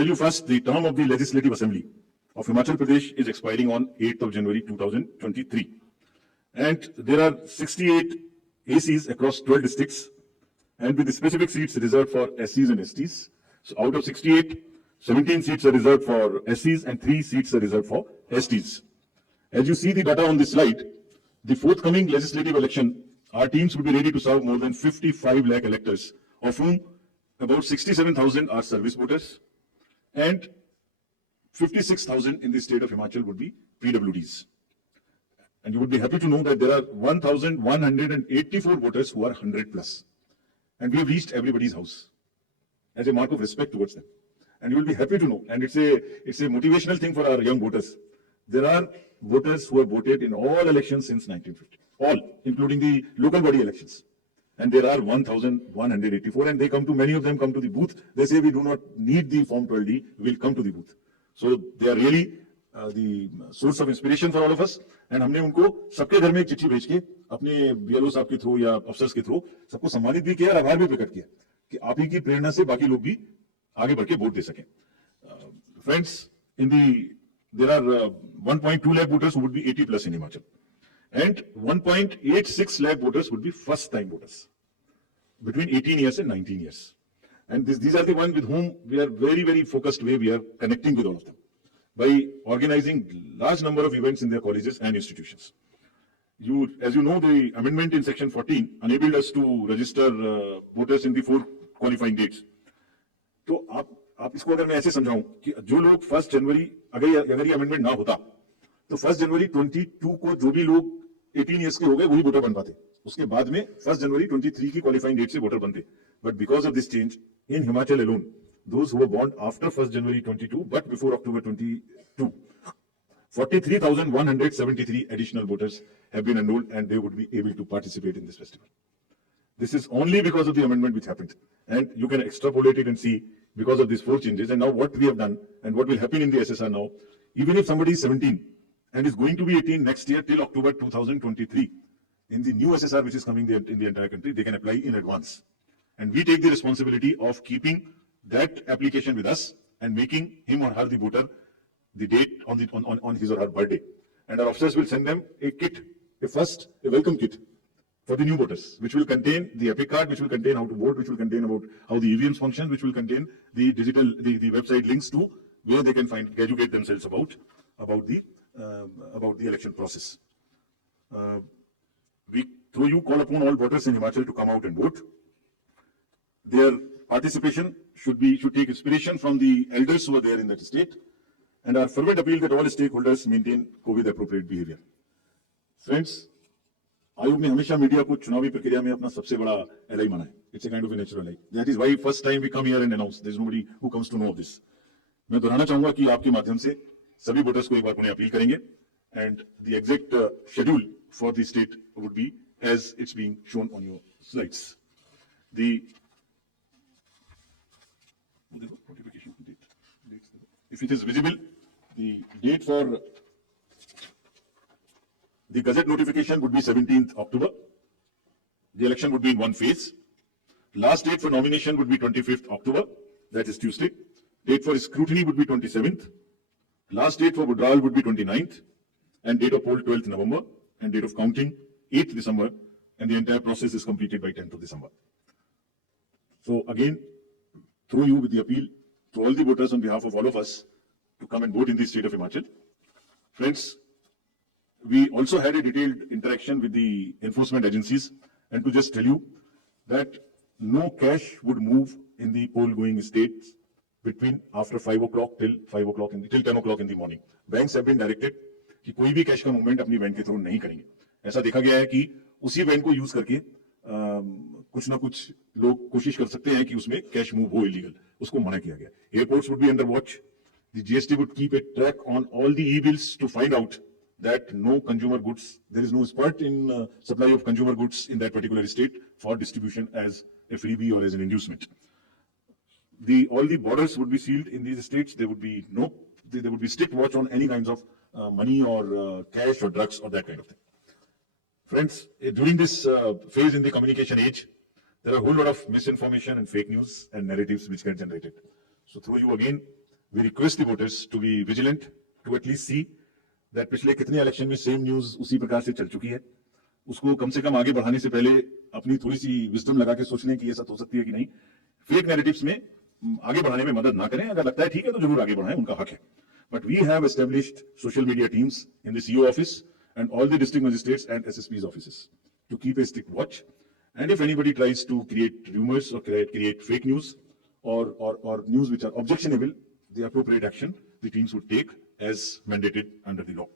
tell you first, the term of the Legislative Assembly of Himachal Pradesh is expiring on 8th of January 2023. And there are 68 ACs across 12 districts, and with the specific seats reserved for SCs and STs. So out of 68, 17 seats are reserved for SCs and 3 seats are reserved for STs. As you see the data on this slide, the forthcoming legislative election, our teams will be ready to serve more than 55 lakh electors, of whom about 67,000 are service voters, and 56,000 in the state of Himachal would be PWDs. And you would be happy to know that there are 1,184 voters who are 100 plus. And we have reached everybody's house as a mark of respect towards them. And you will be happy to know, and it's a motivational thing for our young voters. There are voters who have voted in all elections since 1950, all, including the local body elections. And there are 1,184, and many of them come to the booth. They say we do not need the Form 12D, we will come to the booth. So they are really the source of inspiration for all of us. And हमने उनको सबके घर में एक चिट्ठी भेज के अपने बीएलओ साहब के थ्रू या अफसर्स के थ्रू सबको सम्मानित भी किया और आभार भी प्रकट किया कि आप ही की प्रेरणा से बाकी लोग भी आगे बढ़ के वोट दे सकें. Friends, there are 1.2 lakh voters who would be 80 plus in Himachal, and 1.86 lakh voters would be first time voters between 18 years and 19 years. And these are the ones with whom we are very focused way. We are connecting with all of them by organizing large number of events in their colleges and institutions. As you know, the amendment in section 14 enabled us to register voters in the 4 qualifying dates. तो आप इसको अगर मैं ऐसे समझाऊं कि जो लोग 1 जनवरी अगर ये अमेंडमेंट ना होता तो 1 जनवरी 22 को जो भी लोग 18 इयर्स के हो गए वही वोटर बन पाते. उसके बाद में 1 जनवरी 23 की क्वालिफाइंग डेट से वोटर बनते. But because of this change in Himachal alone, those who were born after 1st January 22 but before October 22, 43,173 additional voters have been enrolled, and they would be able to participate in this festival. This is only because of the amendment which happened, and you can extrapolate it and see because of these 4 changes. And now what we have done and what will happen in the SSR now, even if somebody is 17 and is going to be 18 next year till October 2023, in the new SSR which is coming in the entire country, they can apply in advance. And we take the responsibility of keeping that application with us and making him or her the voter the date on his or her birthday. And our officers will send them a kit, a welcome kit for the new voters, which will contain the epic card, which will contain how to vote, which will contain about how the EVMs function, which will contain the the website links to where they can educate themselves about the election process. We, through you, call upon all voters in Himachal to come out and vote. Their participation should take inspiration from the elders who are there in that state, and our fervent appeal that all stakeholders maintain COVID appropriate behavior. Friends, आयोग ने हमेशा media को चुनावी प्रक्रिया में अपना सबसे बड़ा एलाई माना है. It's a kind of a natural ally. That is why first time we come here and announce. There is nobody who comes to know of this. मैं दोहराना चाहूंगा कि आपके माध्यम से सभी वोटर्स को एक बार पुनः अपील करेंगे, and the exact schedule for the state would be as it's being shown on your slides. If it is visible, the date for the Gazette notification would be 17th October. The election would be in one phase. Last date for nomination would be 25th October, that is Tuesday. Date for scrutiny would be 27th. Last date for withdrawal would be 29th. And date of poll 12th November. And date of counting 8th December. And the entire process is completed by 10th of December. So again, through you with the appeal to all the voters on behalf of all of us to come and vote in the state of Himachal. Friends, we also had a detailed interaction with the enforcement agencies, and to just tell you that no cash would move in the poll going states between after 5 o'clock till 10 o'clock in the morning. Banks have been directed कि कोई भी cash का movement अपनी bank के through नहीं करेंगे. ऐसा देखा गया है कि उसी बैंक को यूज करके कुछ ना कुछ लोग कोशिश कर सकते हैं कि उसमें कैश मूव हो इलीगल, उसको मना किया गया. Airports would be under watch. The GST would keep a track on all the e-bills to find out that no consumer goods, there is no spurt in supply of consumer goods in that particular state for distribution as a freebie or as an inducement. All the borders would be sealed in these states. There would be strict watch on any kinds of money or cash or drugs or that kind of thing. Friends, during this phase in the communication age, there are a whole lot of misinformation and fake news and narratives which get generated. So through you again, we request the voters to be vigilant, to at least see that पिछले कितने election में same news उसी प्रकार से चल चुकी है, उसको कम से कम आगे बढ़ाने से पहले अपनी थोड़ी सी विजडम लगा के सोच लें कि ये सच हो सकती है कि नहीं. फेक नैरेटिव्स में आगे बढ़ाने में मदद ना करें. अगर लगता है ठीक है तो जरूर आगे बढ़ाएं, उनका हक है. But we have established social media teams in the CO office and all the district magistrates and SSP's offices to keep a strict watch. And if anybody tries to create rumors or create fake news or news which are objectionable, the appropriate action the teams would take as mandated under the law.